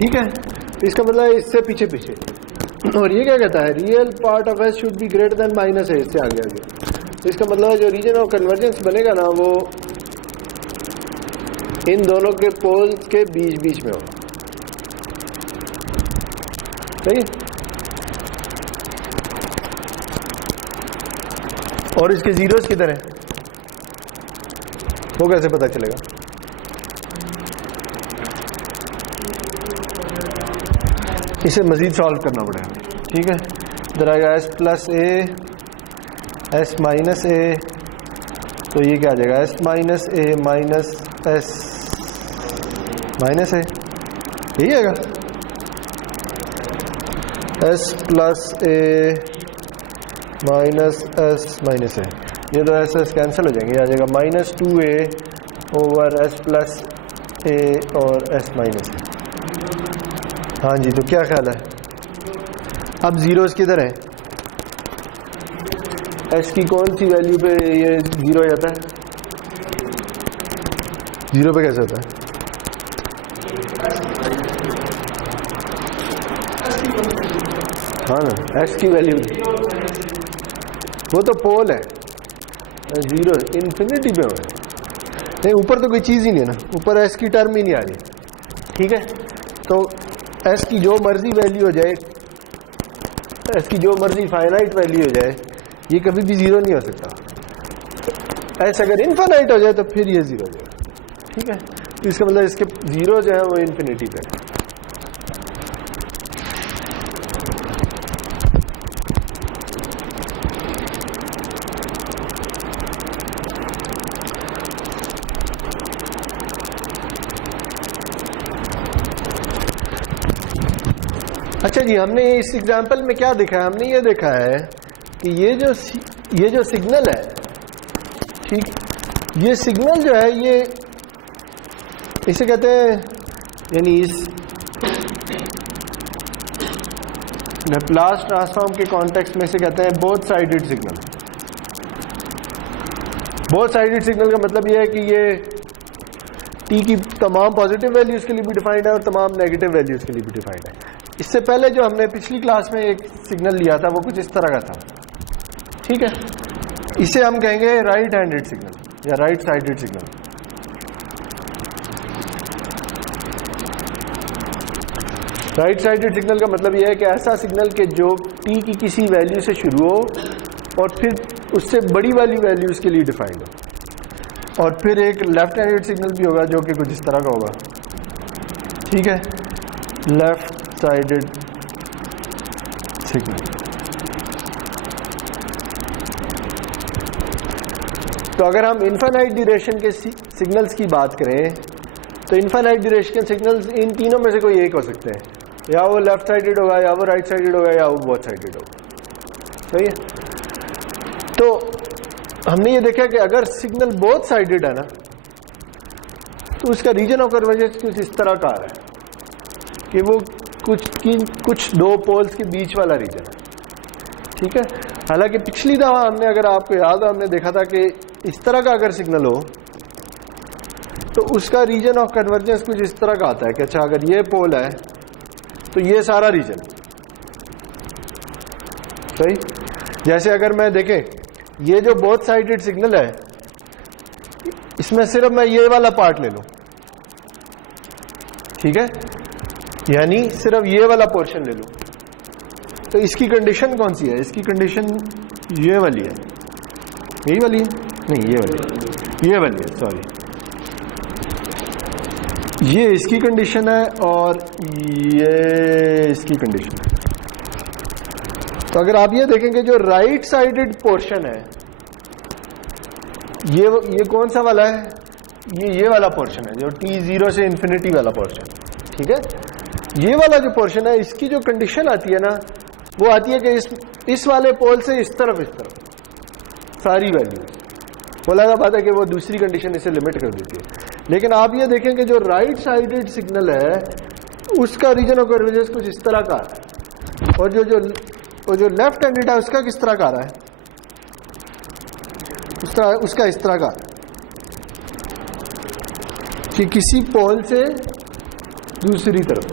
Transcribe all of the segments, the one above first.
ठीक है, इसका मतलब है इससे पीछे पीछे। और ये क्या कहता है, real part of S should be greater than minus है, इससे आगे आगे। तो इसका मतलब है जो रीजन ऑफ कन्वर्जेंस बनेगा ना वो इन दोनों के पोल्स के बीच बीच में होगा। सही। और इसके जीरोस किधर है, वो कैसे पता चलेगा? इसे मजीद सॉल्व करना पड़ेगा। ठीक है, इधर आएगा S plus A, S minus A, तो ये क्या आ जाएगा, S minus A minus S minus A, यही आएगा। S plus A minus S minus A, ये तो एस एस कैंसिल हो जाएंगे, आ जाएगा minus 2a over S plus A और एस माइनस ए। हाँ जी, तो क्या ख्याल है? अब जीरोस किधर है? एस की कौन सी वैल्यू पे ये जीरो हो जाता है? जीरो पे कैसे होता है? हाँ ना, एस की वैल्यू वो तो पोल है, जीरो इन्फिनिटी पे हो नहीं, ऊपर तो कोई चीज ही नहीं है ना, ऊपर एस की टर्म ही नहीं आ रही। ठीक है, तो एस की जो मर्जी वैल्यू हो जाए, एस की जो मर्जी फाइनाइट वैल्यू हो जाए, ये कभी भी जीरो नहीं हो सकता। एस अगर इनफाइनाइट हो जाए तो फिर ये जीरो हो जाएगा। ठीक है, तो इसका मतलब इसके जीरो जो है वो इन्फिनिटी पे है। अच्छा जी, हमने इस एग्जाम्पल में क्या देखा है? हमने ये देखा है कि ये जो सिग्नल है, ठीक, ये सिग्नल जो है ये इसे कहते हैं, यानी इस लैप्लास ट्रांसफॉर्म के कॉन्टेक्स्ट में से कहते हैं both sided signal. Both sided signal का मतलब ये है कि ये टी की तमाम पॉजिटिव वैल्यूज के लिए भी डिफाइंड है और तमाम नेगेटिव वैल्यूज के लिए भी डिफाइंड है। इससे पहले जो हमने पिछली क्लास में एक सिग्नल लिया था वो कुछ इस तरह का था। ठीक है, इसे हम कहेंगे राइट हैंडेड सिग्नल या right sided signal. Right sided signal का मतलब यह है कि ऐसा सिग्नल के जो टी की किसी वैल्यू से शुरू हो और फिर उससे बड़ी वाली वैल्यूज के लिए डिफाइंड हो। और फिर एक लेफ्ट हैंडेड सिग्नल भी होगा जो कि कुछ इस तरह का होगा। ठीक है, लेफ्ट साइडेड सिग्नल। तो अगर हम इनफाइनाइट ड्यूरेशन के सिग्नल्स की बात करें तो इनफाइनाइट ड्यूरेशन के सिग्नल्स इन तीनों में से कोई एक हो सकते हैं, या वो लेफ्ट साइडेड होगा, या वो राइट साइडेड होगा, या वो बोथ साइडेड होगा। सही है, तो हमने ये देखा कि अगर सिग्नल बोथ साइडेड है ना तो उसका रीजन ऑफ कन्वर्जेंस कुछ इस तरह का आ रहा है कि वो कुछ दो पोल्स के बीच वाला रीजन है। ठीक है, हालांकि पिछली दफा हमने, अगर आपको याद हो, हमने देखा था कि इस तरह का अगर सिग्नल हो तो उसका रीजन ऑफ कन्वर्जेंस कुछ इस तरह का आता है कि अच्छा अगर ये पोल है तो ये सारा रीजन। सही, जैसे अगर मैं देखें ये जो बोथ साइडेड सिग्नल है इसमें सिर्फ मैं ये वाला पार्ट ले लूं, ठीक है, यानी सिर्फ ये वाला पोर्शन ले लूं, तो इसकी कंडीशन कौन सी है? इसकी कंडीशन ये वाली है, यही वाली है, नहीं ये वाली है, सॉरी, ये इसकी कंडीशन है और ये इसकी कंडीशन है। तो अगर आप ये देखेंगे जो राइट साइडेड पोर्शन है ये कौन सा वाला है? ये वाला पोर्शन है जो t0 से इन्फिनिटी वाला पोर्शन। ठीक है, ये वाला जो पोर्शन है इसकी जो कंडीशन आती है ना वो आती है कि इस वाले पोल से इस तरफ सारी वैल्यू, बोला था बात है कि वो दूसरी कंडीशन इसे लिमिट कर देती है। लेकिन आप ये देखें कि जो राइट साइडेड सिग्नल है उसका रीजन ऑफ कन्वर्जेंस कुछ इस तरह का है, और जो लेफ्ट हैंडेड है उसका किस तरह का आ रहा है? उसका इस तरह का कि किसी पोल से दूसरी तरफ।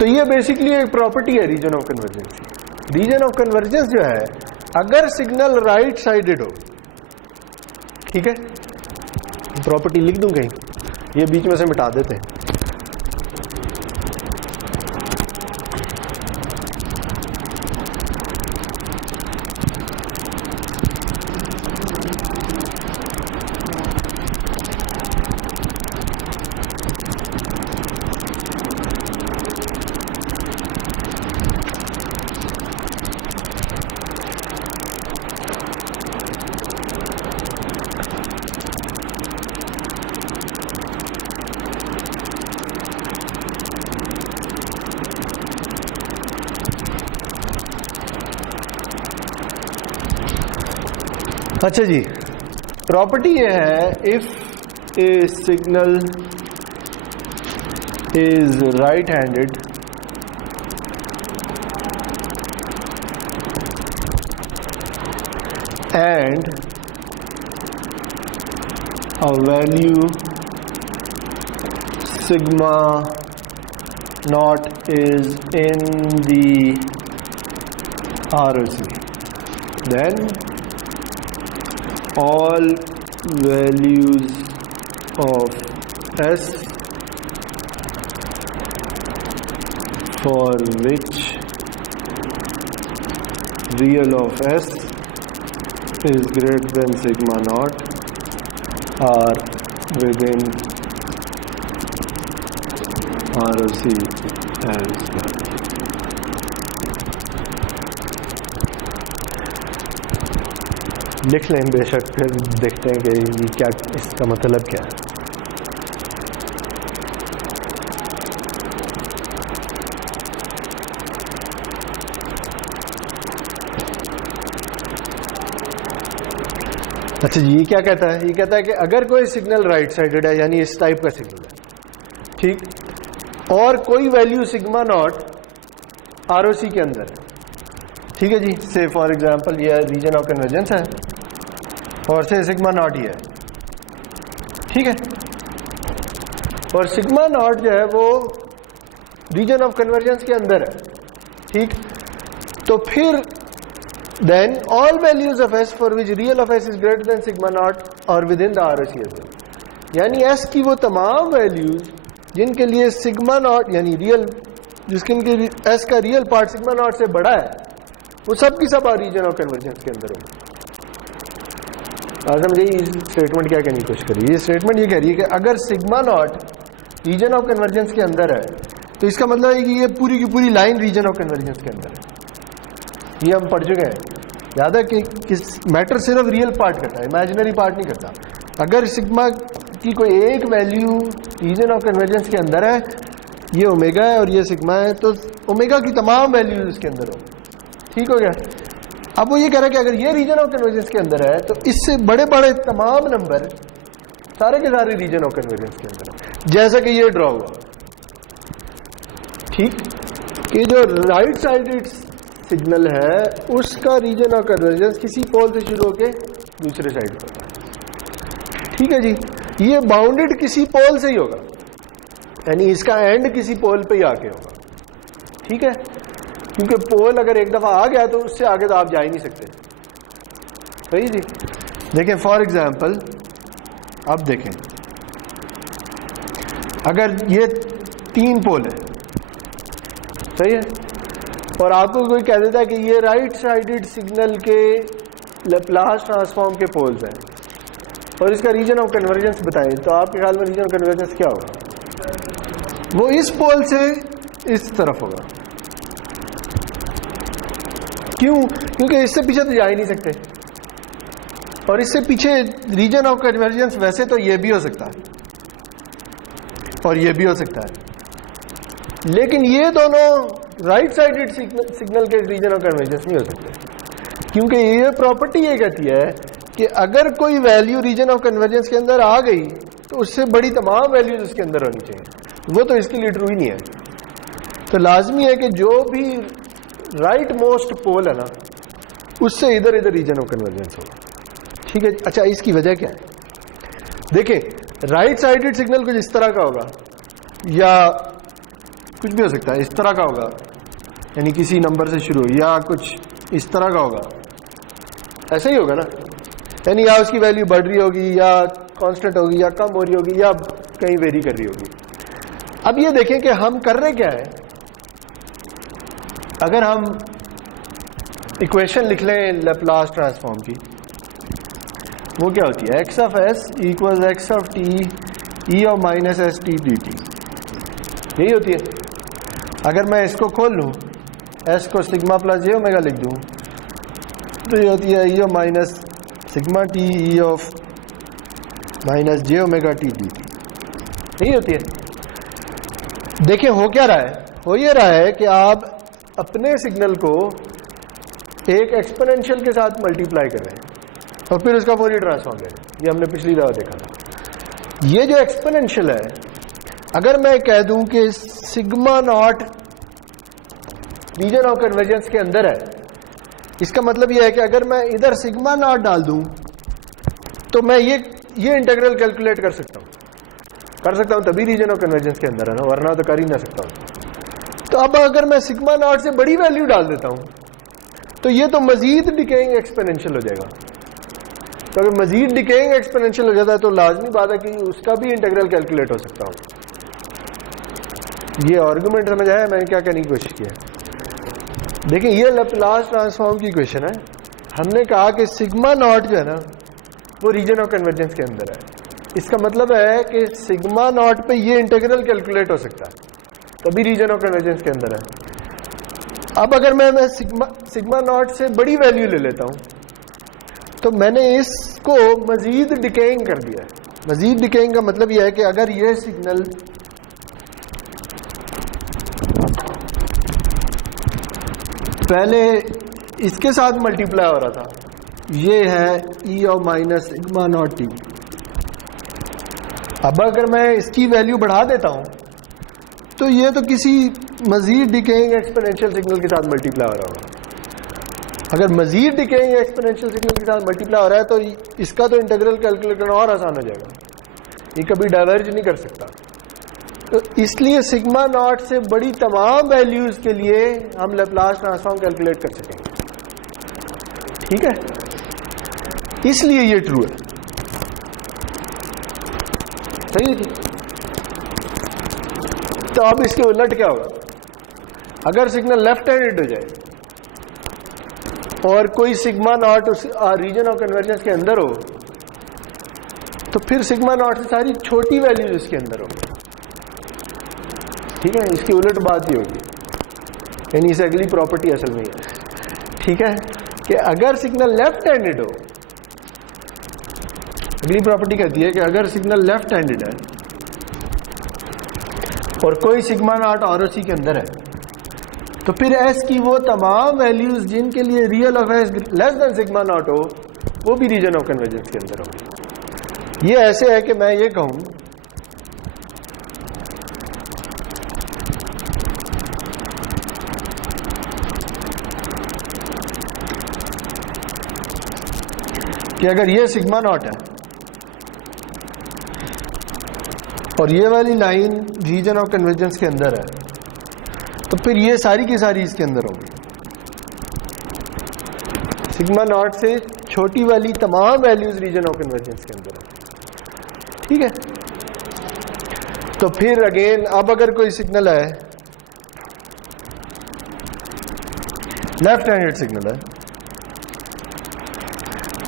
तो ये बेसिकली एक प्रॉपर्टी है रीजन ऑफ कन्वर्जेंस की। रीजन ऑफ कन्वर्जेंस जो है, अगर सिग्नल राइट साइडेड हो, ठीक है, प्रॉपर्टी लिख दूं कहीं, ये बीच में से मिटा देते हैं। अच्छा जी, प्रॉपर्टी ये है, if A signal is right handed and a value sigma naught is in the ROC, then all values of S for which real of S is greater than sigma naught are within ROC as well. लिख लें बेशक, फिर देखते हैं कि ये क्या, इसका मतलब क्या है। अच्छा जी, ये क्या कहता है? ये कहता है कि अगर कोई सिग्नल राइट साइडेड है, यानी इस टाइप का सिग्नल है, ठीक, और कोई वैल्यू सिग्मा नॉट आरओसी के अंदर है, ठीक है जी, से फॉर एग्जांपल ये रीजन ऑफ कन्वर्जेंस है और से सिग्मा नॉट ही है, ठीक है, और सिग्मा नॉट जो है वो रीजन ऑफ कन्वर्जेंस के अंदर है, ठीक, तो फिर then all values of S for which real of S is greater than sigma naught are within the ROC as well. यानी S की वो तमाम वैल्यूज जिनके लिए सिग्मा नॉट यानी रियल, जिसके लिए S का रियल पार्ट सिग्मा नॉट से बड़ा है, वो सब की सब रीजन ऑफ कन्वर्जेंस के अंदर होंगे। आज हम यही स्टेटमेंट क्या कहने की कोशिश करिए, ये स्टेटमेंट ये कह रही है कि अगर sigma naught region of convergence के अंदर है, तो इसका मतलब है कि ये पूरी की पूरी लाइन रीजन ऑफ कन्वर्जेंस के अंदर है। ये हम पढ़ चुके हैं, याद है कि किस मैटर सिर्फ रियल पार्ट करता है, इमेजिनरी पार्ट नहीं करता। अगर सिग्मा की कोई एक वैल्यू रीजन ऑफ कन्वर्जेंस के अंदर है, ये ओमेगा है और ये सिग्मा है, तो ओमेगा की तमाम वैल्यूज इसके अंदर हो, ठीक हो गया। अब वो ये कह रहा है कि अगर ये रीजन ऑफ कन्वर्जेंस के अंदर है, तो इससे बड़े बड़े तमाम नंबर सारे के सारे रीजन ऑफ कन्वर्जेंस के अंदर है, जैसा कि ये ड्रॉ हुआ, ठीक, कि जो राइट साइडेड सिग्नल है उसका रीजन ऑफ कन्वर्जेंस किसी पोल से शुरू होकर दूसरे साइड पर होता है, ठीक है जी। ये बाउंडेड किसी पोल से ही होगा, यानी इसका एंड किसी पोल पे ही आके होगा, ठीक है, क्योंकि पोल अगर एक दफा आ गया तो उससे आगे तो आप जा ही नहीं सकते, सही जी। देखें फॉर एग्जांपल, अब देखें अगर ये 3 पोल है, सही है, और आपको कोई कह देता है कि ये राइट साइडेड सिग्नल के लैप्लास ट्रांसफॉर्म के पोल्स हैं और इसका रीजन ऑफ कन्वर्जेंस बताएं, तो आपके ख्याल में रीजन ऑफ कन्वर्जेंस क्या होगा? वो इस पोल से इस तरफ होगा। क्यों? क्योंकि इससे पीछे तो जा ही नहीं सकते, और इससे पीछे रीजन ऑफ कन्वर्जेंस वैसे तो ये भी हो सकता है और ये भी हो सकता है, लेकिन ये दोनों राइट साइडेड सिग्नल के रीजन ऑफ कन्वर्जेंस नहीं हो सकते, क्योंकि ये प्रॉपर्टी ये कहती है कि अगर कोई वैल्यू रीजन ऑफ कन्वर्जेंस के अंदर आ गई तो उससे बड़ी तमाम वैल्यूज उसके अंदर होनी चाहिए, वो तो इसके लिए ट्रू ही नहीं है। तो लाजमी है कि जो भी राइट मोस्ट पोल है ना, उससे इधर इधर रीजन ऑफ कन्वर्जेंस होगा, ठीक है। अच्छा, इसकी वजह क्या है? देखिए, राइट साइडेड सिग्नल कुछ इस तरह का होगा, या कुछ भी हो सकता है, इस तरह का होगा, यानी किसी नंबर से शुरू, या कुछ इस तरह का होगा, ऐसा ही होगा ना, यानी या उसकी वैल्यू बढ़ रही होगी या कांस्टेंट होगी या कम हो रही होगी या कहीं वेरी कर रही होगी। अब ये देखें कि हम कर रहे क्या है। अगर हम इक्वेशन लिख लें लैप्लास ट्रांसफॉर्म की, वो क्या होती है, x of S equals x of T E of minus S T D T, यही होती है। अगर मैं इसको खोल लूँ, एस को सिग्मा प्लस जे ओमेगा लिख दूँ, तो ये होती है ई of minus sigma T E of minus J omega T D T, यही होती है। देखिए हो क्या रहा है, हो ये रहा है कि आप अपने सिग्नल को एक एक्सपोनेंशियल के साथ मल्टीप्लाई कर रहे हैं और फिर उसका फोरियर ट्रांसफॉर्म ले रहे हैं। ये हमने पिछली दफा देखा था। ये जो एक्सपोनेंशियल है, अगर मैं कह दूं कि sigma naught region of convergence के अंदर है, इसका मतलब यह है कि अगर मैं इधर सिग्मा नॉट डाल दूं तो मैं ये इंटीग्रल कैलकुलेट कर सकता हूं, तभी रीजन ऑफ कन्वर्जेंस के अंदर है ना, वरना तो कर ही ना सकता हूं। तो अब अगर मैं सिग्मा नॉट से बड़ी वैल्यू डाल देता हूं तो ये तो मजीद डिकेइंग एक्सपोनेंशियल हो जाएगा। तो अगर मजीद डिकेइंग एक्सपोनेंशियल हो जाता है तो लाजमी बात है कि उसका भी इंटीग्रल कैलकुलेट हो सकता हूं। ये आर्गुमेंट समझ आया मैंने क्या कहने की कोशिश की है। देखिए ये लैप्लास ट्रांसफॉर्म की इक्वेशन है। हमने कहा कि सिग्मा नॉट जो है ना वो रीजन ऑफ कन्वर्जेंस के अंदर है। इसका मतलब है कि सिग्मा नॉट पे ये इंटीग्रल कैलकुलेट हो सकता है, तभी रीजन ऑफ कन्वर्जेंस के अंदर है। अब अगर मैं सिग्मा नॉट से बड़ी वैल्यू ले लेता हूं तो मैंने इसको मजीद डिकेइंग कर दिया है। मजीद डिकेइंग का मतलब यह है कि अगर ये सिग्नल पहले इसके साथ मल्टीप्लाई हो रहा था, ये है ई of minus sigma not T. अब अगर मैं इसकी वैल्यू बढ़ा देता हूं तो ये तो किसी मजीद डिकेइंग एक्सपोनेंशियल सिग्नल के साथ मल्टीप्लाई हो रहा होगा। अगर मजीद डिकेइंग एक्सपोनेंशियल सिग्नल के साथ मल्टीप्लाई हो रहा है तो इसका तो इंटीग्रल कैलकुलेट करना और आसान हो जाएगा, ये कभी डाइवर्ज नहीं कर सकता। तो इसलिए सिग्मा नॉट से बड़ी तमाम वैल्यूज के लिए हम लैप्लास ट्रांसफॉर्म कैलकुलेट कर सकेंगे, ठीक है। इसलिए ये ट्रू है, सही है जी। तो अब इसके उलट क्या होगा, अगर सिग्नल लेफ्ट हैंडेड हो जाए और कोई सिग्मा नॉट उस रीजन ऑफ कन्वर्जेंस के अंदर हो तो फिर सिग्मा नॉट से सारी छोटी वैल्यूज इसके अंदर होगी, ठीक है। इसकी उलट बात ही होगी, यानी इसे अगली प्रॉपर्टी असल में है, ठीक है, कि अगर सिग्नल लेफ्ट हैंडेड हो, अगली प्रॉपर्टी कहती है कि अगर सिग्नल लेफ्ट हैंडेड है और कोई सिग्मा नॉट आरओसी के अंदर है तो फिर एस की वो तमाम वैल्यूज जिनके लिए real of S less than sigma not हो वो भी रीजन ऑफ कन्वर्जेंस के अंदर होगी। ये ऐसे है कि मैं ये कहूं कि अगर ये सिग्मा नॉट है और ये वाली लाइन रीजन ऑफ कन्वर्जेंस के अंदर है तो फिर ये सारी की सारी इसके अंदर होगी। सिग्मा नॉट से छोटी वाली तमाम वैल्यूज रीजन ऑफ कन्वर्जेंस के अंदर है, ठीक है। तो फिर अगेन अब अगर कोई सिग्नल है, लेफ्ट हैंडेड सिग्नल है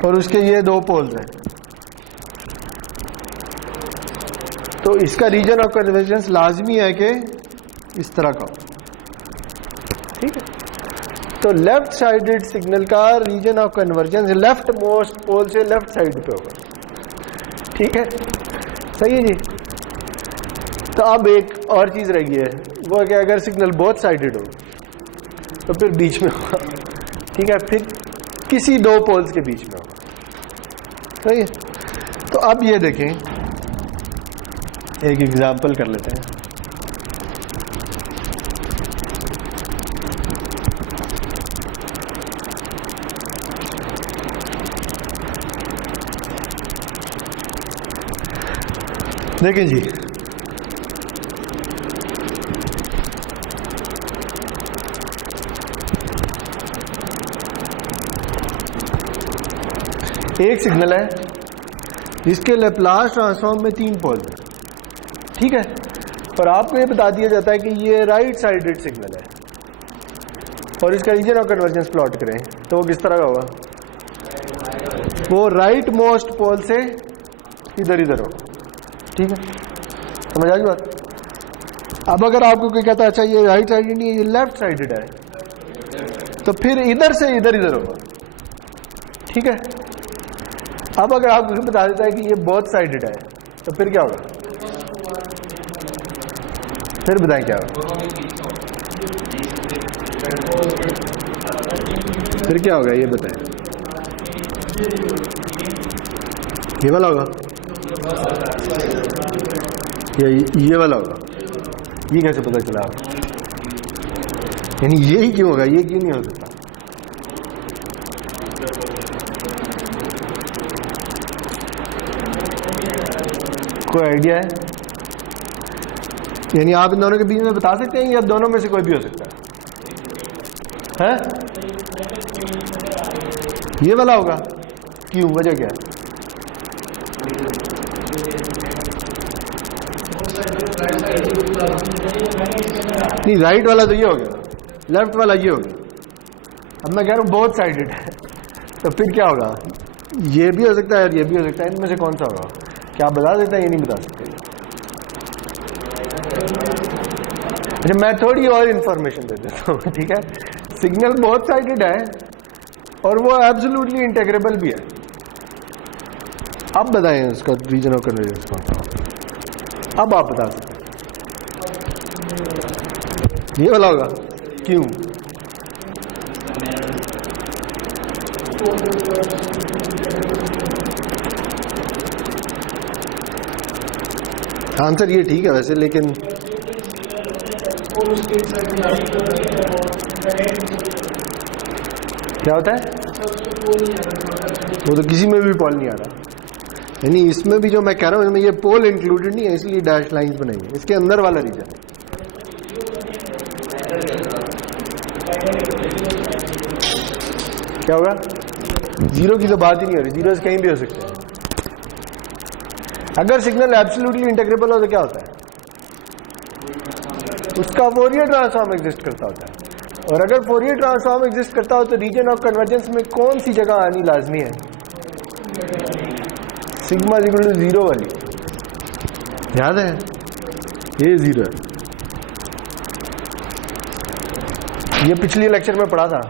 और उसके ये दो पोल्स हैं, तो इसका रीजन ऑफ कन्वर्जेंस लाजमी है कि इस तरह का, ठीक है। तो लेफ्ट साइडेड सिग्नल का region of convergence left most pole से लेफ्ट साइड पे होगा, ठीक है, सही है जी। तो अब एक और चीज रह गई है, वो है कि अगर सिग्नल बोथ साइडेड हो तो फिर बीच में होगा, ठीक है, फिर किसी दो पोल्स के बीच में होगा, सही है। तो अब ये देखें, एक एग्जाम्पल कर लेते हैं। देखें जी, एक सिग्नल है जिसके लैप्लास ट्रांसफॉर्म में 3 पोल, ठीक है, और आपको ये बता दिया जाता है कि ये राइट साइडेड सिग्नल है और इसका रीजन ऑफ कन्वर्जेंस प्लॉट करें तो वो किस तरह का होगा? वो राइट मोस्ट पोल से इधर इधर होगा, ठीक है, समझ आ गई बात? अब अगर आपको कोई कहता है अच्छा ये राइट साइडेड नहीं है, ये लेफ्ट साइडेड है, तो फिर इधर से इधर इधर होगा, ठीक है। अब अगर आपको बता देता है कि ये बोथ साइडेड है तो फिर क्या होगा? फिर बताएं क्या होगा? फिर क्या होगा ये बताएं? ये वाला होगा या ये वाला होगा? ये कैसे पता चला आपको? यानी ये ही क्यों होगा, ये क्यों नहीं हो सकता? कोई आइडिया है? यानी आप इन दोनों के बीच में बता सकते हैं या दोनों में से कोई भी हो सकता है? ये वाला होगा, क्यों, वजह क्या है? नहीं, राइट वाला तो ये हो गया, लेफ्ट वाला ये हो गया। अब मैं कह रहा हूं बोथ साइडेड है तो फिर क्या होगा? ये भी हो सकता है और ये भी हो सकता है, इनमें से कौन सा होगा? क्या आप बता सकते हैं? ये नहीं बता सकते। अच्छा, मैं थोड़ी और इंफॉर्मेशन दे देता हूँ, ठीक है। सिग्नल बोथ साइडेड है और वो एब्सोल्युटली इंटेग्रेबल भी है। अब बताएं उसका रीजन ऑफ कन्वर्जेंस कौन सा? अब आप बता सकते हैं। ये वाला होगा, क्यों? आंसर ये ठीक है वैसे, लेकिन क्या होता है? वो तो किसी में भी पोल नहीं आ रहा। यानी इसमें भी जो मैं कह रहा हूं इसमें ये पोल इंक्लूडेड नहीं है, इसलिए डैश लाइंस बनाई है। इसके अंदर वाला रीजन है। क्या होगा? जीरो की तो बात ही नहीं हो रही, जीरो कहीं भी हो सकते हैं। अगर सिग्नल एब्सोल्युटली इंटेग्रेबल हो तो क्या होता है? उसका फोरियर ट्रांसफॉर्म एग्जिस्ट करता होता है, और अगर फोरियर ट्रांसफॉर्म एग्जिस्ट करता हो तो रीजन ऑफ कन्वर्जेंस में कौन सी जगह आनी लाजमी है? सिग्मा इक्वल टू जीरो वाली, याद है? ये जीरो है। ये पिछले लेक्चर में पढ़ा था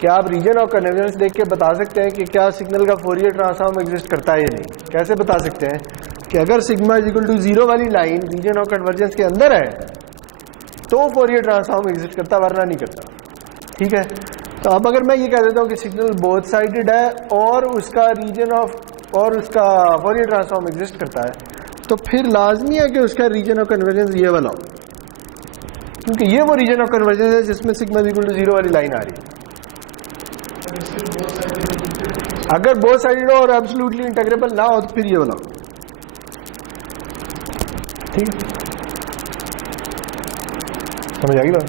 कि आप रीजन ऑफ कन्वर्जेंस देख के बता सकते हैं कि क्या सिग्नल का फोरियर ट्रांसफॉर्म एग्जिस्ट करता है या नहीं। कैसे बता सकते हैं? कि अगर सिग्मा इक्वल टू जीरो वाली लाइन रीजन ऑफ कन्वर्जेंस के अंदर है तो फोरियर ट्रांसफॉर्म एग्जिस्ट करता, वरना नहीं करता, ठीक है। तो अब अगर मैं ये कह देता हूँ कि सिग्नल बोथ साइडेड है और उसका रीजन ऑफ और उसका फोरियर ट्रांसफॉर्म एग्जिस्ट करता है, तो फिर लाजमी है कि उसका रीजन ऑफ कन्वर्जेंस ये वाला हो, क्योंकि ये वो रीजन ऑफ कन्वर्जेंस है जिसमें सिग्मा इक्वल टू जीरो वाली लाइन आ रही है। अगर बोथ साइडेड हो और एब्सोल्युटली इंटेग्रेबल ना हो तो फिर ये वाला हो, ठीक। समझ आ गई बात?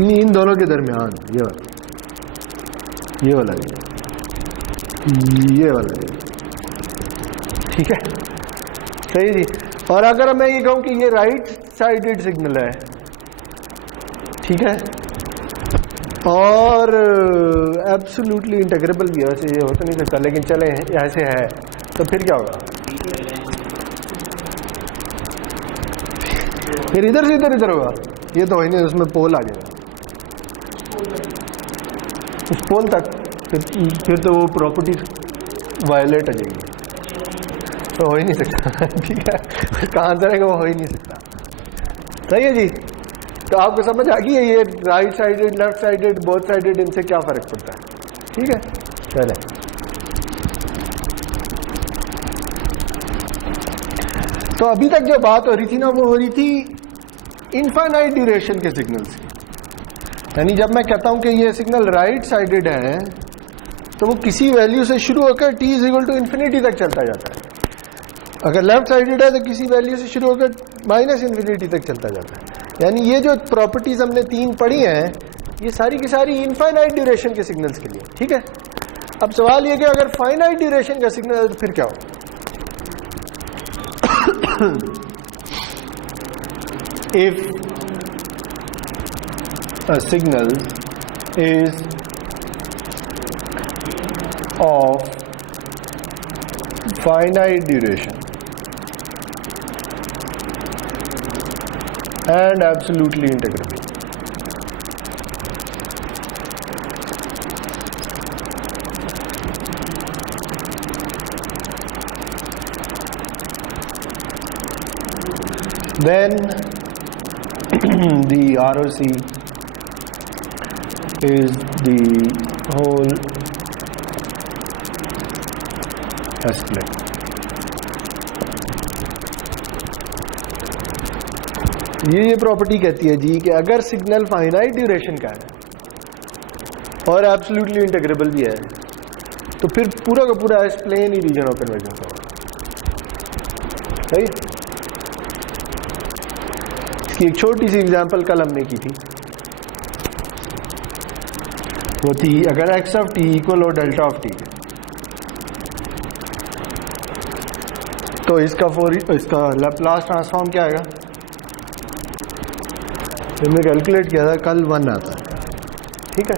इन दोनों के दरमियान ये वाला ये वाला, ठीक है, सही जी। और अगर मैं ये कहूं कि ये राइट साइडेड सिग्नल है, ठीक है, और एब्सोल्युटली इंटेग्रेबल भी है, वैसे ये हो तो नहीं सकता लेकिन चले ऐसे है, तो फिर क्या होगा? फिर इधर से इधर होगा। ये तो नहीं, उसमें पोल आ जाएगा उस पोल तक, फिर तो वो प्रॉपर्टी वायलेट हो जाएगी, तो हो ही नहीं सकता, ठीक है। कहाँ से रहेगा? वो हो ही नहीं सकता। सही है जी। तो आपको समझ आ गई है ये right sided, left sided, both sided, इनसे क्या फर्क पड़ता है, ठीक है। चले, तो अभी तक जो बात हो रही थी ना, वो हो रही थी इनफाइनाइट ड्यूरेशन के सिग्नल्स की। यानी जब मैं कहता हूं कि ये सिग्नल राइट साइडेड है तो वो किसी वैल्यू से शुरू होकर t इक्वल टू इन्फिनिटी तक चलता जाता है। अगर लेफ्ट साइडेड है तो किसी वैल्यू से शुरू होकर माइनस इन्फिनिटी तक चलता जाता है। यानी ये जो प्रॉपर्टीज हमने 3 पढ़ी हैं, ये सारी की सारी इनफाइनाइट ड्यूरेशन के सिग्नल्स के लिए, ठीक है। अब सवाल ये कि अगर फाइनाइट ड्यूरेशन का सिग्नल है तो फिर क्या हो? If a signal is of finite duration and absolutely integrable, then the ROC is the whole S-plane. ये प्रॉपर्टी कहती है जी कि अगर सिग्नल फाइनाइट ड्यूरेशन का है और एब्सोल्युटली इंटीग्रेबल भी है तो फिर पूरा का पूरा एस प्लेन ही रीजन ऑफ कन्वर्जेंस होगा, सही। इसकी एक छोटी सी एग्जांपल कल हमने की थी, वो थी अगर एक्स ऑफ टी इक्वल हो डेल्टा ऑफ टी तो इसका लैप्लास ट्रांसफॉर्म क्या आएगा? हमने कैलकुलेट किया था कल 1 आता है, ठीक है।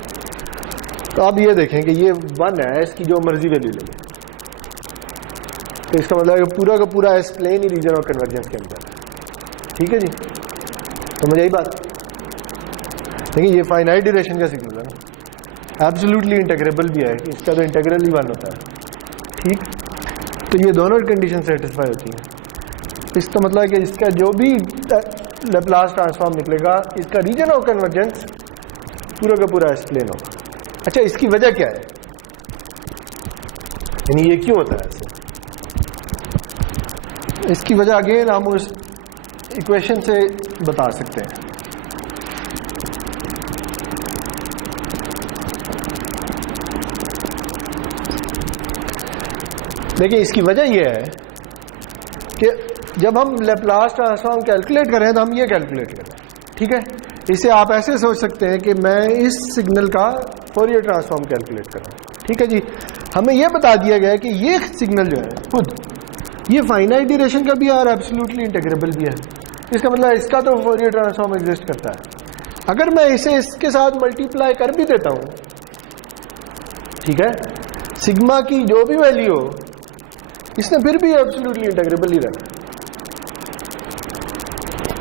तो अब ये देखें कि ये 1 है, इसकी जो मर्जी वैल्यू ले, तो इसका मतलब है पूरा का पूरा एस प्लेन ही रीजन ऑफ कन्वर्जेंस के अंदर है, ठीक है जी। तो मुझे यही बात, देखिए ये फाइनाइट ड्यूरेशन का सिग्नल है ना, एब्सोल्युटली इंटीग्रेबल भी है, इसका तो इंटीग्रल ही 1 होता है, ठीक। तो ये दोनों कंडीशन सेटिस्फाई होती हैं। इसका मतलब है कि इसका जो भी लैप्लास ट्रांसफॉर्म निकलेगा, इसका रीजन ऑफ कन्वर्जेंस पूरा का पूरा एस प्लेन होगा। अच्छा, इसकी वजह क्या है, यानी ये क्यों होता है ऐसे? इसकी वजह अगेन हम उस इक्वेशन से बता सकते हैं। देखिए इसकी वजह यह है कि जब हम लैप्लास ट्रांसफॉर्म कैलकुलेट करें तो हम ये कैलकुलेट करें, ठीक है। इसे आप ऐसे सोच सकते हैं कि मैं इस सिग्नल का फोरियर ट्रांसफॉर्म कैलकुलेट कर रहा हूं, ठीक है जी। हमें यह बता दिया गया है कि ये सिग्नल जो है खुद ये फाइनाइट ड्यूरेशन का भी है और एब्सोल्युटली इंटीग्रेबल भी है। इसका मतलब इसका तो फोरियर ट्रांसफॉर्म एग्जिस्ट करता है। अगर मैं इसे इसके साथ मल्टीप्लाई कर भी देता हूं, ठीक है, सिग्मा की जो भी वैल्यू हो, इसने फिर भी एब्सोल्युटली इंटीग्रेबल ही रहना,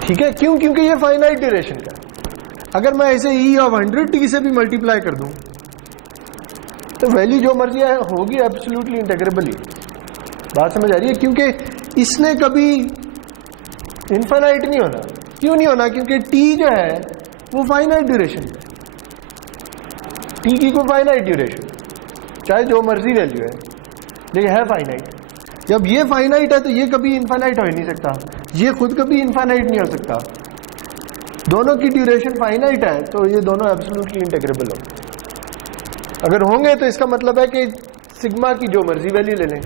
ठीक है। क्यों? क्योंकि ये फाइनाइट ड्यूरेशन का है। अगर मैं इसे ई ऑफ 100t से भी मल्टीप्लाई कर दूं तो वैल्यू जो मर्जी है होगी एब्सोल्युटली इंटीग्रेबल ही। बात समझ आ रही है? क्योंकि इसने कभी इनफाइनाइट नहीं होना। क्यों नहीं होना? क्योंकि टी जो है वो फाइनाइट ड्यूरेशन है, टी की कोई फाइनाइट ड्यूरेशन, चाहे जो मर्जी वैल्यू है, लेकिन है फाइनाइट। जब ये फाइनाइट है तो ये कभी इनफाइनाइट हो ही नहीं सकता, ये खुद कभी इनफाइनाइट नहीं हो सकता। दोनों की ड्यूरेशन फाइनाइट है तो ये दोनों एब्सोल्युटली इंटीग्रेबल हो। अगर होंगे तो इसका मतलब है कि सिग्मा की जो मर्जी वैल्यू ले लें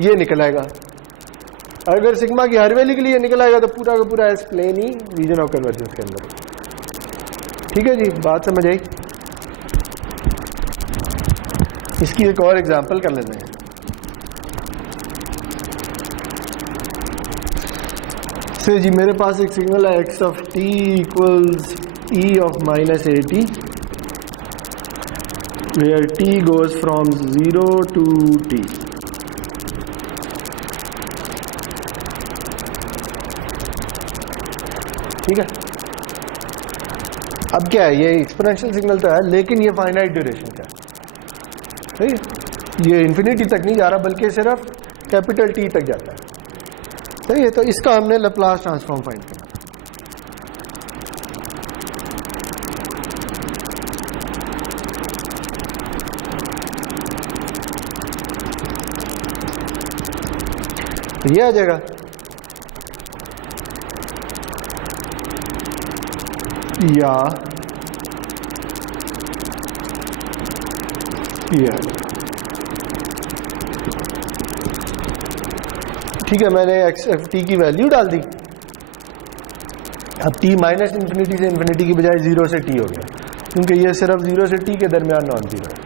ये निकल आएगा। अगर सिग्मा की हर वैल्यू के लिए निकल आएगा तो पूरा का पूरा एस प्लेन ही रीजन ऑफ कन्वर्जेंस के अंदर, ठीक है जी। बात समझ आई? इसकी एक और एग्जांपल कर लेते हैं। से जी मेरे पास एक सिग्नल है x of t equals e of -80 where t goes from 0 to t। ठीक है। अब क्या है, ये एक्सपोनेंशियल सिग्नल तो है लेकिन ये फाइनाइट ड्यूरेशन का है, सही है। ये इन्फिनिटी तक नहीं जा रहा बल्कि सिर्फ कैपिटल टी तक जाता है, सही है। तो इसका हमने लैप्लास ट्रांसफॉर्म फाइंड करना। तो ये आ जाएगा या ये, ठीक है। मैंने एक्स एफ टी की वैल्यू डाल दी। अब टी माइनस इन्फिनिटी से इन्फिनिटी की बजाय 0 से टी हो गया। क्योंकि ये सिर्फ 0 से t के दरमियान नॉन जीरो है।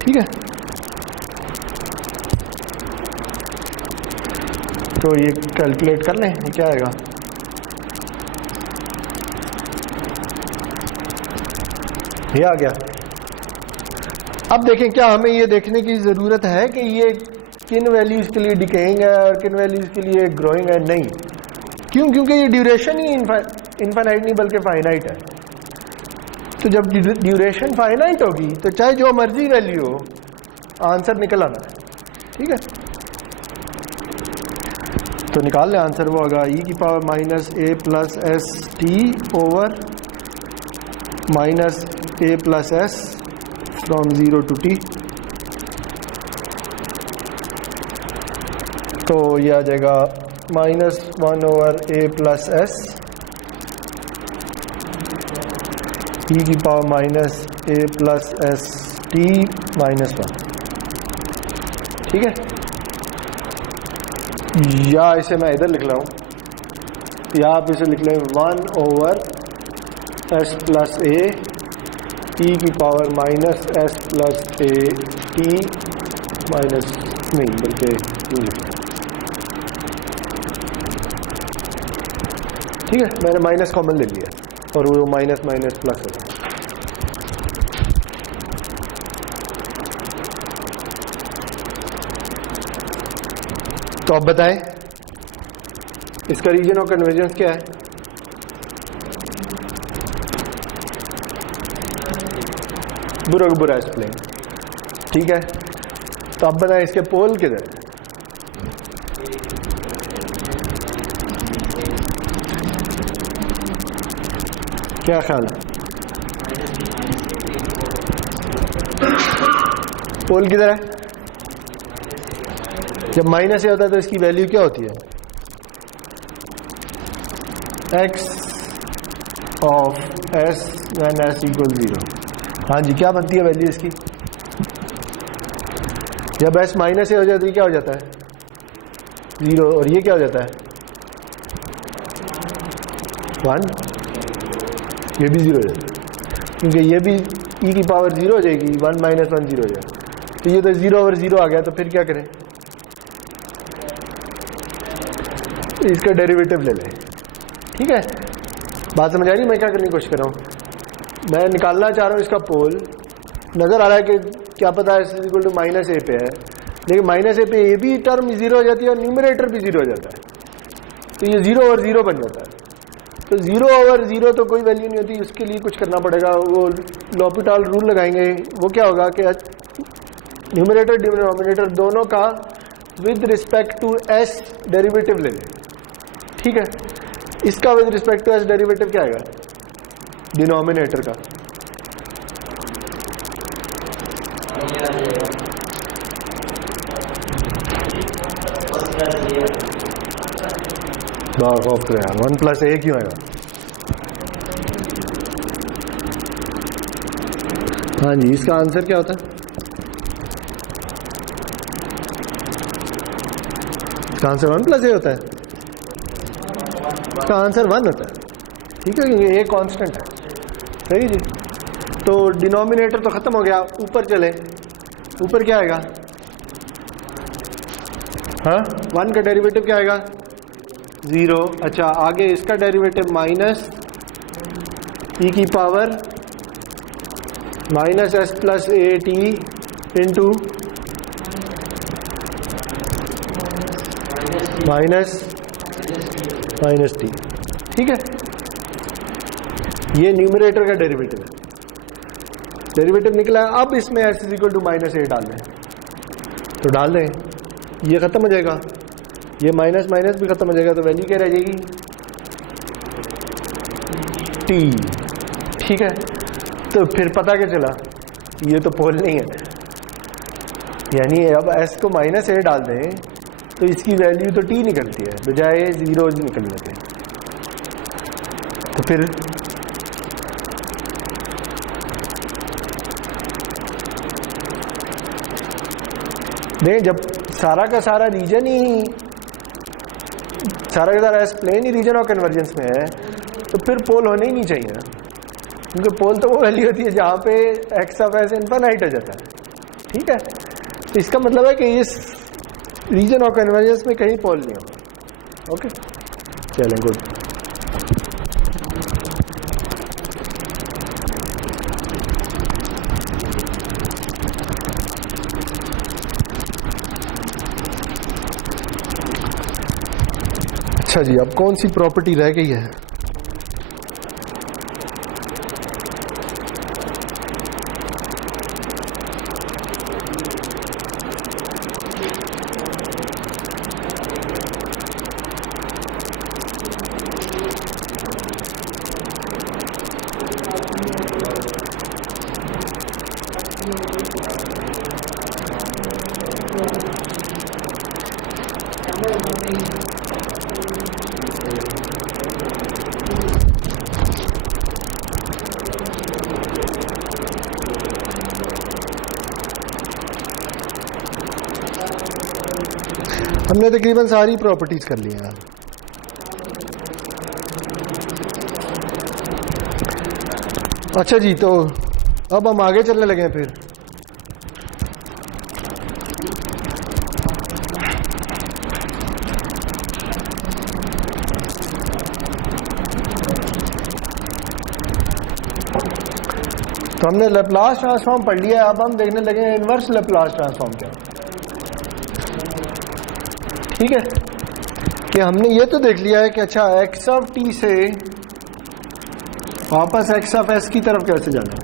ठीक है, तो ये कैलकुलेट कर लें, ये क्या आएगा। ये आ गया। अब देखें, क्या हमें ये देखने की जरूरत है कि ये किन वैल्यूज के लिए डिकेइंग है और किन वैल्यूज के लिए ग्रोइंग है? नहीं। क्यों? क्योंकि ये ड्यूरेशन ही इनफाइनाइट नहीं बल्कि फाइनाइट है। तो जब ड्यूरेशन फाइनाइट होगी तो चाहे जो मर्जी वैल्यू हो, आंसर निकल आना है। ठीक है, तो निकाल लें आंसर। वो होगा e की power minus A plus S T over minus A plus S from 0 to t। तो ये आ जाएगा -1 ओवर ए प्लस एस e की पावर माइनस ए प्लस एस टी -1। ठीक है, या इसे मैं इधर लिख रहा हूं, या आप इसे लिख लें 1 ओवर एस प्लस ए e की power minus S plus A T minus, नहीं बल्कि यू लिख लें। ठीक है, मैंने माइनस कॉमन ले लिया और वो माइनस माइनस प्लस है। तो अब बताएं इसका रीजन ऑफ कन्वर्जेंस क्या है? बुरा बुरा एक्सप्लेन। ठीक है, तो अब बताएं इसके पोल किधर है? क्या ख्याल है? पोल किधर है? जब माइनस से होता है तो इसकी वैल्यू क्या होती है? x of s when s equal 0। हाँ जी, क्या बनती है वैल्यू इसकी? जब s माइनस से हो जाता है क्या हो जाता है? 0। और ये क्या हो जाता है? 1। ये भी 0 हो जाता है क्योंकि ये भी e की पावर 0 हो जाएगी, 1 माइनस 1 0 हो जाएगा। तो ये तो 0 ओवर 0 आ गया। तो फिर क्या करें? इसका डेरिवेटिव ले लें। ठीक है, बात समझ आ रही? मैं क्या करने की कोशिश कर रहा हूँ, मैं निकालना चाह रहा हूँ इसका पोल। नजर आ रहा है कि क्या पता है s इक्वल टू माइनस ए पे है, लेकिन माइनस ए पे ये भी टर्म 0 हो जाती है और न्यूमरेटर भी 0 हो जाता है। तो ये 0 ओवर 0 बन जाता है। तो 0 ओवर 0 तो कोई वैल्यू नहीं होती, उसके लिए कुछ करना पड़ेगा। वो लॉपिटाल रूल लगाएंगे। वो क्या होगा कि न्यूमरेटर डिनोमिनेटर दोनों का with respect to s derivative ले लें। ठीक है, इसका with respect to s derivative क्या आएगा? डिनोमिनेटर का। ऑफ 1 प्लस ए क्यों आएगा? हाँ जी, इसका आंसर क्या होता है? इसका आंसर 1 प्लस ए होता है। इसका आंसर 1 होता है। ठीक है, क्योंकि ए कांस्टेंट है। सही जी। तो डिनोमिनेटर तो खत्म हो गया, ऊपर चले। ऊपर क्या आएगा? हाँ, 1 का डेरिवेटिव क्या आएगा? 0। अच्छा, आगे इसका डेरिवेटिव माइनस e की power minus S plus A T into minus minus T. ठीक है, ये न्यूमरेटर का डेरिवेटिव है। डेरिवेटिव निकला। अब इसमें s is equal to minus A डाल दें, तो डाल दें, ये खत्म हो जाएगा, ये माइनस माइनस भी खत्म हो जाएगा। तो वैल्यू क्या रह जाएगी? t। ठीक है, तो फिर पता क्या चला? ये तो पोल नहीं है, यानी अब s को माइनस ए डाल दें तो इसकी वैल्यू तो t निकलती है, बजाय 0 निकलने के। तो फिर नहीं, जब सारा का सारा रीजन ही, सारा का सारा एस प्लेन ही रीजन ऑफ कन्वर्जेंस में है, तो फिर पोल होने ही नहीं चाहिए ना। क्योंकि पोल तो वो वैल्यू होती है जहां पे एक्स ऑफ एस इनफाइनाइट हो जाता है, ठीक है। तो इसका मतलब है कि इस रीजन ऑफ कन्वर्जेंस में कहीं पोल नहीं होगा। ओके, चलें, गुड। अच्छा जी, अब कौन सी प्रॉपर्टी रह गई है? हमने तकरीबन सारी प्रॉपर्टीज कर ली हैं। अच्छा जी, तो अब हम आगे चलने लगे हैं फिर। तो हमने लैप्लास ट्रांसफॉर्म पढ़ लिया, अब हम देखने लगे हैं इनवर्स लैप्लास ट्रांसफॉर्म क्या, ठीक है। कि हमने ये तो देख लिया है कि अच्छा एक्स ऑफ टी से वापस एक्स ऑफ एस की तरफ कैसे जाना है,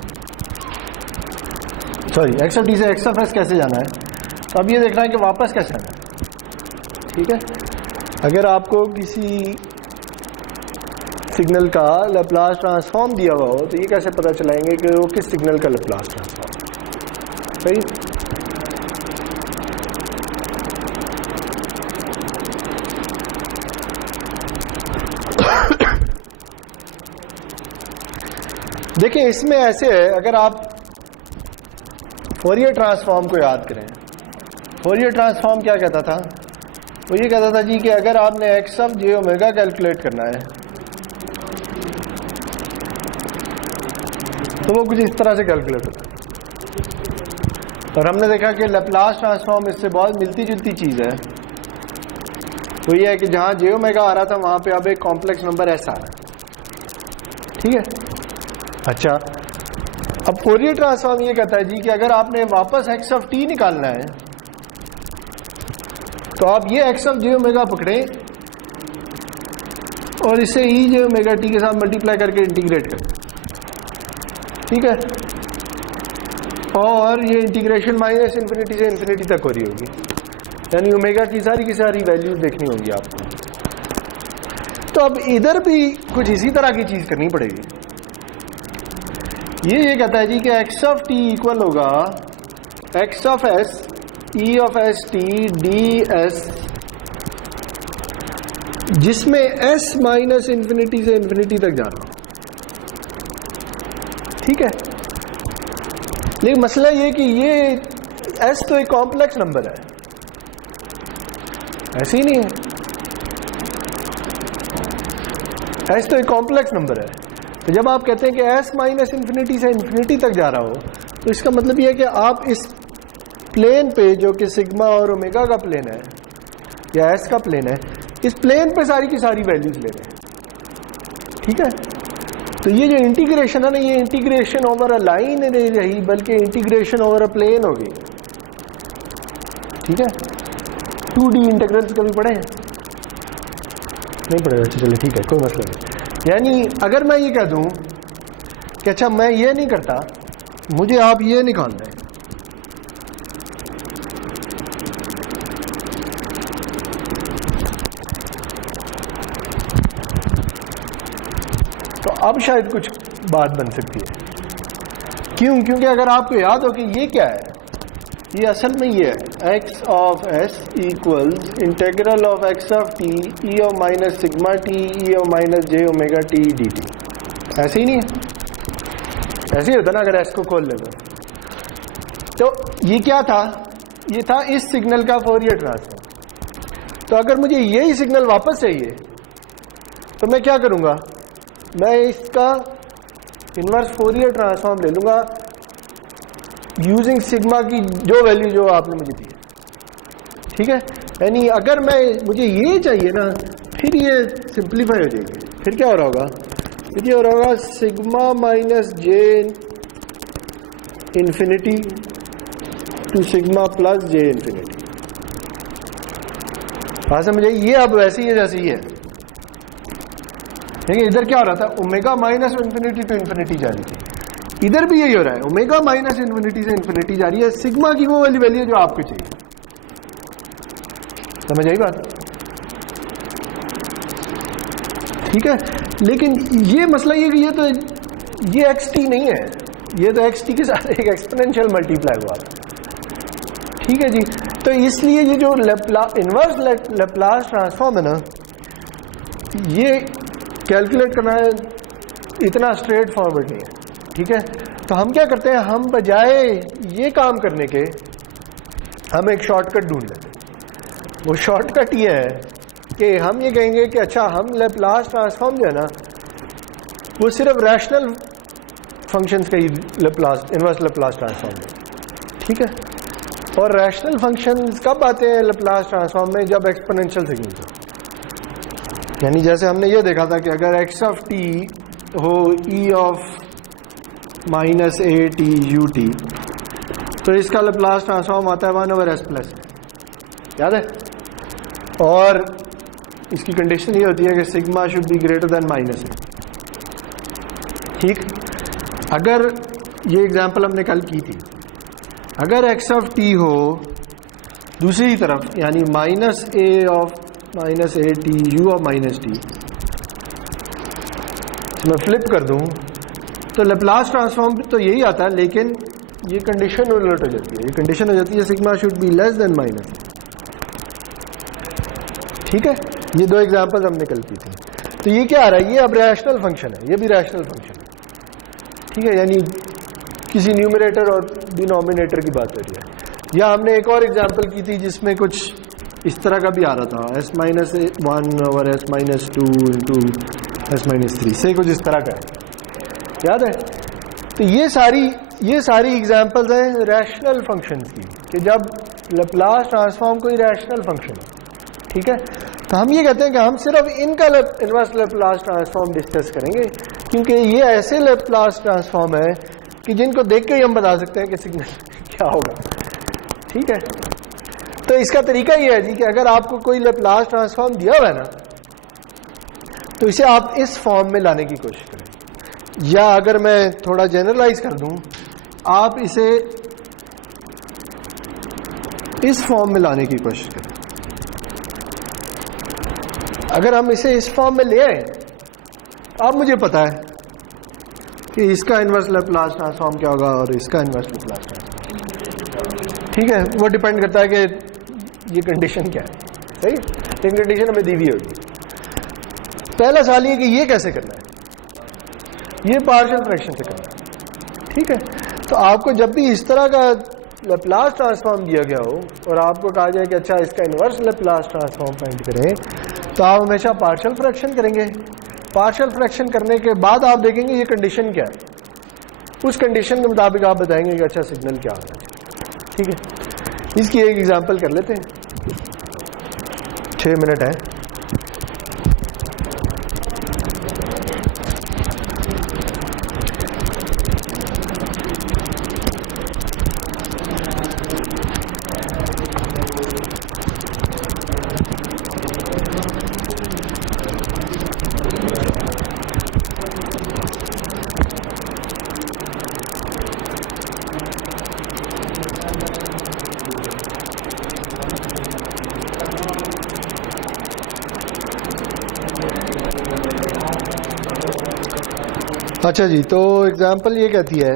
सॉरी एक्स ऑफ टी से एक्स ऑफ एस कैसे जाना है। तो अब ये देखना है कि वापस कैसे आना है, ठीक है। अगर आपको किसी सिग्नल का लैप्लास ट्रांसफॉर्म दिया हुआ हो तो ये कैसे पता चलाएंगे कि वो किस सिग्नल का लैप्लास ट्रांसफॉर्म, सही। देखिए इसमें ऐसे है, अगर आप फोरियर ट्रांसफॉर्म को याद करें, फोरियर ट्रांसफॉर्म क्या कहता था, वो ये कहता था जी कि अगर आपने x of J omega calculate करना है तो वो कुछ इस तरह से कैलकुलेट होता है। और हमने देखा कि लैप्लास ट्रांसफॉर्म इससे बहुत मिलती जुलती चीज है। तो ये है कि जहां जे ओमेगा आ रहा था वहां पे अब एक कॉम्प्लेक्स नंबर एस आ रहा है, ठीक है। अच्छा, अब फोरियर ट्रांसफॉर्म ये कहता है जी कि अगर आपने वापस एक्स ऑफ टी निकालना है तो आप ये एक्स ऑफ जे ओमेगा पकड़े और इसे ई जे ओमेगा टी के साथ मल्टीप्लाई करके इंटीग्रेट करें, ठीक है। और ये इंटीग्रेशन माइनस इन्फिनिटी से इन्फिनिटी तक हो रही होगी, यानी ओमेगा की सारी वैल्यूज देखनी होंगी आपको। तो अब इधर भी कुछ इसी तरह की चीज करनी पड़ेगी। ये कहता है जी कि एक्स ऑफ टी इक्वल होगा x of S E of S T D S, जिसमें एस माइनस इन्फिनिटी से इन्फिनिटी तक जा रहा हो, ठीक है। लेकिन मसला ये कि ये एस तो एक कॉम्प्लेक्स नंबर है, ऐसे ही नहीं है, एस तो एक कॉम्प्लेक्स नंबर है। तो जब आप कहते हैं कि एस माइनस इन्फिनिटी से इन्फिनिटी तक जा रहा हो तो इसका मतलब यह है कि आप इस प्लेन पे जो कि सिग्मा और ओमेगा का प्लेन है या एस का प्लेन है, इस प्लेन पे सारी की सारी वैल्यूज ले रहे हैं, ठीक है। तो ये जो इंटीग्रेशन है ना, ये इंटीग्रेशन ओवर अ लाइन नहीं रही बल्कि इंटीग्रेशन ओवर अ प्लेन होगी, ठीक है। 2D इंटीग्रल्स कभी पढ़े हैं? नहीं पढ़े? अच्छा चलिए ठीक है, कोई मसला नहीं। यानी अगर मैं ये कह दूं कि अच्छा मैं ये नहीं करता, मुझे आप ये निकालना है, तो अब शायद कुछ बात बन सकती है। क्यों? क्योंकि अगर आपको याद हो कि ये क्या है, ये असल में ये है x of S equals integral of x of T E of minus sigma T E of minus J omega T D T. ऐसे ही नहीं है? ऐसे ही होता ना अगर एस को खोल लेते। तो ये क्या था? ये था इस सिग्नल का फोरियर ट्रांसफॉर्म। तो अगर मुझे यही सिग्नल वापस चाहिए तो मैं क्या करूंगा, मैं इसका इनवर्स फोरियर ट्रांसफॉर्म ले लूंगा यूजिंग सिग्मा की जो वैल्यू जो आपने मुझे दी है, ठीक है। यानी अगर मुझे ये चाहिए ना, फिर ये सिंप्लीफाई हो जाएगी। फिर क्या हो रहा होगा, फिर ये हो रहा होगा sigma minus j infinity to sigma plus j infinity. बात समझ आई? ये अब वैसे ही है जैसे ही है। देखिए इधर क्या हो रहा था, omega minus infinity to infinity जा रही थी, इधर भी यही हो रहा है, ओमेगा माइनस इन्फिनिटी से इन्फिनिटी जा रही है। सिग्मा की वो वाली वैल्यू जो आपको चाहिए। समझ आई बात? ठीक है। लेकिन ये मसला ये कि ये एक्स टी नहीं है, ये तो एक्स टी के साथ एक एक्सपोनेंशियल मल्टीप्लाई हुआ था, ठीक है जी। तो इसलिए ये जो इनवर्स लैप्लास ट्रांसफॉर्म है ना, ये कैलकुलेट करना है इतना स्ट्रेट फॉरवर्ड नहीं है, ठीक है। तो हम क्या करते हैं, हम बजाय ये काम करने के हम एक शॉर्टकट ढूंढ लेते हैं। वो शॉर्टकट ये है कि हम ये कहेंगे कि अच्छा हम लैप्लास ट्रांसफॉर्म जो है ना वो सिर्फ रैशनल फंक्शंस का ही इनवर्स लैप्लास ट्रांसफॉर्म है, ठीक है। और रैशनल फंक्शंस कब आते हैं लैप्लास ट्रांसफॉर्म में, जब एक्सपोनेंशियल सिग्नल हो। यानी जैसे हमने ये देखा था कि अगर एक्स ऑफ टी हो ई of minus A T U T, तो इसका लैप्लास ट्रांसफॉर्म आता है 1 ओवर एस प्लस, याद है। और इसकी कंडीशन ये होती है कि sigma should be greater than minus A, ठीक। अगर ये एग्जांपल हमने कल की थी, अगर एक्स ऑफ टी हो दूसरी तरफ यानी minus A of minus A T U of minus T, मैं फ्लिप कर दूं तो लैप्लास ट्रांसफॉर्म तो यही आता है, लेकिन ये कंडीशन उलट हो जाती है। ये कंडीशन हो जाती है sigma should be less than minus, ठीक है। ये दो एग्जांपल्स हमने कल की थी। तो ये क्या आ रहा है, ये अब रैशनल फंक्शन है, ये भी रैशनल फंक्शन है, ठीक है। यानी किसी न्यूमरेटर और डिनोमिनेटर की बात हो रही है। या हमने एक और एग्जांपल की थी जिसमें कुछ इस तरह का भी आ रहा था, S minus 1 over S minus 2 into S minus 3 से कुछ इस तरह का है, याद है। तो ये सारी एग्जांपल्स हैं रैशनल फंक्शंस की, कि जब लैप्लास ट्रांसफॉर्म कोई रैशनल फंक्शन है, ठीक है। तो हम ये कहते हैं कि हम सिर्फ इनका इनवर्स लैप्लास ट्रांसफॉर्म डिस्कस करेंगे, क्योंकि ये ऐसे लैप्लास ट्रांसफॉर्म है कि जिनको देख के ही हम बता सकते हैं कि सिग्नल क्या होगा, ठीक है। तो इसका तरीका ये है जी कि अगर आपको कोई लैप्लास ट्रांसफॉर्म दिया हुआ है ना, तो इसे आप इस फॉर्म में लाने की कोशिश करें। या अगर मैं थोड़ा जनरलाइज कर दूं, आप इसे इस फॉर्म में लाने की कोशिश करें। अगर हम इसे इस फॉर्म में ले आए, अब मुझे पता है कि इसका इनवर्स लैप्लास ट्रांसफॉर्म क्या होगा और इसका इनवर्स लैप्लास ट्रांसफॉर्म, ठीक है। वो डिपेंड करता है कि ये कंडीशन क्या है, सही। लेकिन कंडीशन हमें दी हुई होगी। पहला सवाल ये कि ये कैसे करना है, ये पार्शियल फ्रैक्शन से करना है, ठीक है। तो आपको जब भी इस तरह का लैप्लास ट्रांसफॉर्म दिया गया हो और आपको कहा जाए कि अच्छा इसका इनवर्स लैप्लास ट्रांसफॉर्म फाइंड करें, तो आप हमेशा पार्शियल फ्रैक्शन करेंगे। पार्शियल फ्रैक्शन करने के बाद आप देखेंगे ये कंडीशन क्या है, उस कंडीशन के मुताबिक आप बताएंगे कि अच्छा सिग्नल क्या होना चाहिए, ठीक है। इसकी एक एग्जांपल कर लेते हैं, 6 मिनट है। अच्छा जी, तो एग्जांपल ये कहती है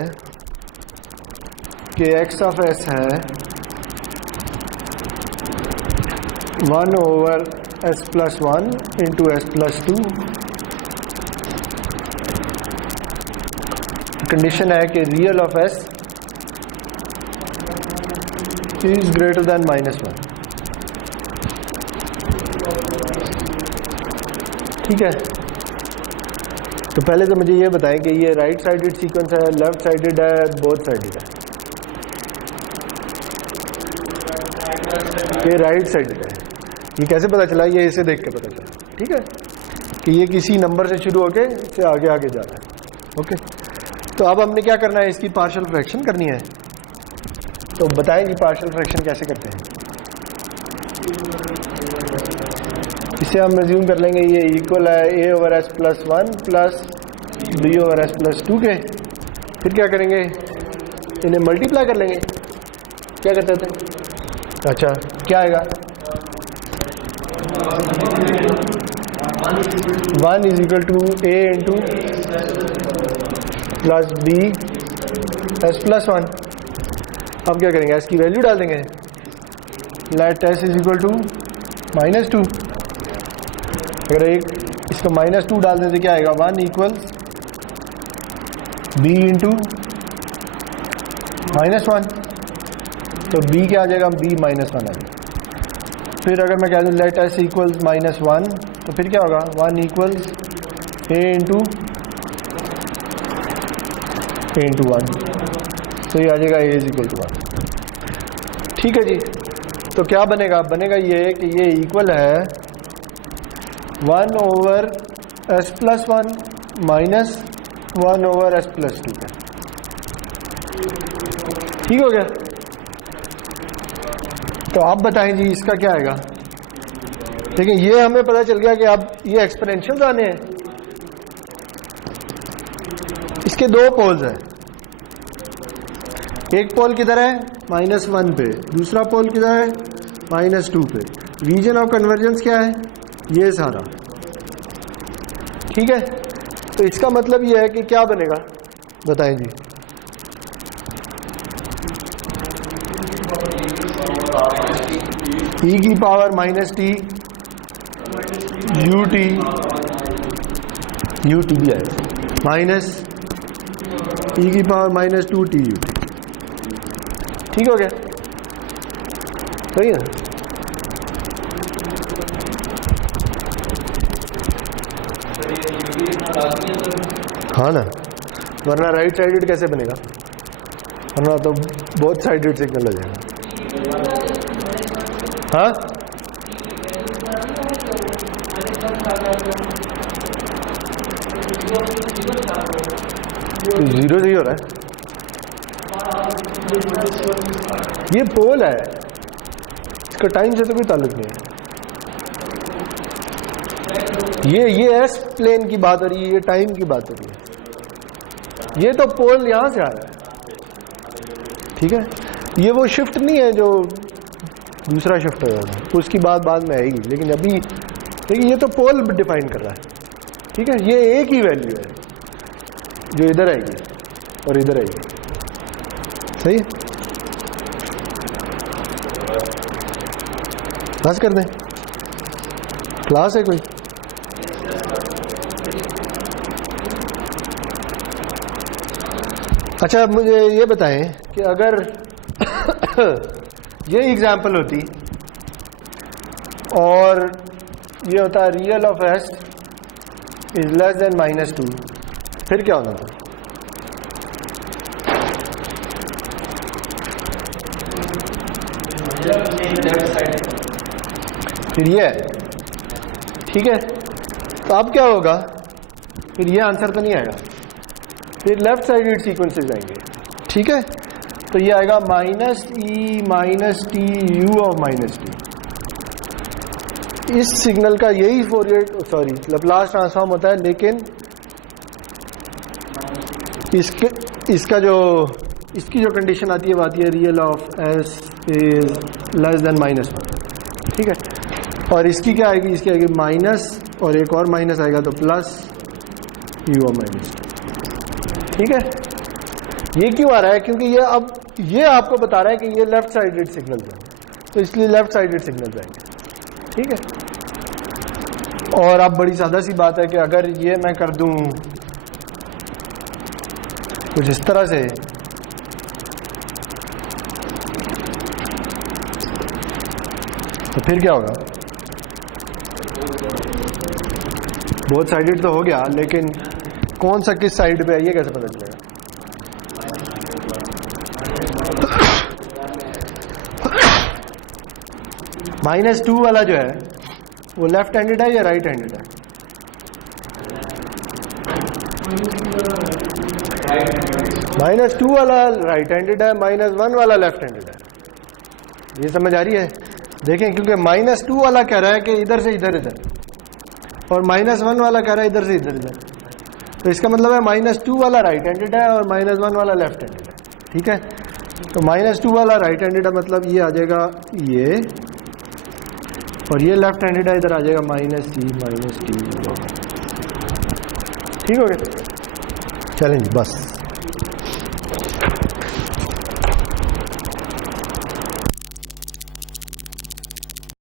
कि एक्स ऑफ एस है 1 over S plus 1 into S plus 2। Condition है कि real of S is greater than -1, ठीक है। तो पहले तो मुझे ये बताएं कि ये राइट साइडेड सीक्वेंस है, लेफ्ट साइडेड है, बोथ साइडेड है? ये राइट साइडेड है। ये कैसे पता चला? ये इसे देख के पता चला, ठीक है, कि ये किसी नंबर से शुरू होके इससे आगे आगे जा रहा है। ओके, तो अब हमने क्या करना है? इसकी पार्शियल फ्रैक्शन करनी है। तो बताएं कि पार्शियल फ्रैक्शन कैसे करते हैं। इसे हम अज्यूम कर लेंगे ये इक्वल है a over s plus 1 plus b over s plus 2 के। फिर क्या करेंगे? इन्हें मल्टीप्लाई कर लेंगे। क्या करते थे? अच्छा, क्या आएगा? 1 is equal to a into plus b s plus 1। अब क्या करेंगे? s की वैल्यू डाल देंगे। Let s is equal to -2। अगर एक इसको -2 डाल दें तो क्या आएगा? 1 इक्वल्स b इंटू -1। तो b क्या आ जाएगा? b -1 आ जाएगा। फिर अगर मैं कह दूँ लेट s इक्वल्स -1 तो फिर क्या होगा? 1 इक्वल्स a इंटू 1। तो ये आ जाएगा a इज इक्वल टू 1। ठीक है जी। तो क्या बनेगा? बनेगा ये कि ये इक्वल है 1 over s plus 1 minus 1 over s plus 2 का। ठीक हो गया? तो आप बताएं जी इसका क्या आएगा? देखिए ये हमें पता चल गया कि अब ये एक्सपोनेंशियल आने हैं। इसके दो पोल्स हैं। एक पोल किधर है? -1 पे, दूसरा पोल किधर है? -2 पे। रीजन ऑफ कन्वर्जेंस क्या है? ये सारा। ठीक है, तो इसका मतलब ये है कि क्या बनेगा? बताएं जी। e की पावर -t ut भी आएगा माइनस e की पावर -2t ut। ठीक हो गया? सही है? हाँ ना, वरना राइट साइडेड कैसे बनेगा? वरना तो बोथ साइडेड सिग्नल आ जाएगा। हाँ, तो 0 से ही हो रहा है। ये पोल है, इसका टाइम से तो कोई ताल्लुक नहीं है। ये एस प्लेन की बात हो रही है, ये टाइम की बात हो रही है। ये तो पोल यहां से आ रहा है। ठीक है, ये वो शिफ्ट नहीं है जो दूसरा शिफ्ट हो जाता है, उसकी बात बाद में आएगी। लेकिन अभी देखिए ये तो पोल डिफाइन कर रहा है। ठीक है, ये एक ही वैल्यू है जो इधर आएगी और इधर आएगी। सही है? बस कर दें, क्लास है कोई? अच्छा, अब मुझे ये बताएं कि अगर ये एग्जाम्पल होती और ये होता real of s is less than -2, फिर क्या होना था? फिर ये है। ठीक है, तो अब क्या होगा? फिर ये आंसर तो नहीं आएगा, फिर लेफ्ट साइडेड सीक्वेंसेस आएंगे। ठीक है, तो ये आएगा -e -t u of -t। इस सिग्नल का यही लैप्लास ट्रांसफॉर्म होता है, लेकिन इसकी जो कंडीशन आती है वो आती है real of s is less than -1। ठीक है, और इसकी क्या आएगी? इसकी आएगी माइनस और एक और माइनस आएगा तो प्लस u ऑफ -t। ठीक है, ये क्यों आ रहा है? क्योंकि ये अब ये आपको बता रहा है कि ये लेफ्ट साइडेड सिग्नल है, तो इसलिए लेफ्ट साइडेड सिग्नल आएंगे। ठीक है, और अब बड़ी सादा सी बात है कि अगर ये मैं कर दूं कुछ इस तरह से, तो फिर क्या होगा? बोथ साइडेड तो हो गया, लेकिन कौन सा किस साइड पे है ये कैसे पता चलेगा? -2 वाला जो है वो लेफ्ट हैंडेड है या राइट हैंडेड है? -2 वाला राइट हैंडेड है, -1 वाला लेफ्ट हैंडेड है। ये समझ आ रही है? देखें, क्योंकि -2 वाला कह रहा है कि इधर से इधर इधर, और -1 वाला कह रहा है इधर से इधर इधर। तो इसका मतलब है -2 वाला राइट हैंडेड है और -1 वाला लेफ्ट हैंडेड है। ठीक है, तो -2 वाला राइट हैंडेड है, मतलब ये आ जाएगा ये, और ये लेफ्ट हैंडेड है, इधर आ जाएगा -C -D। ठीक हो गया? चलें जी, बस।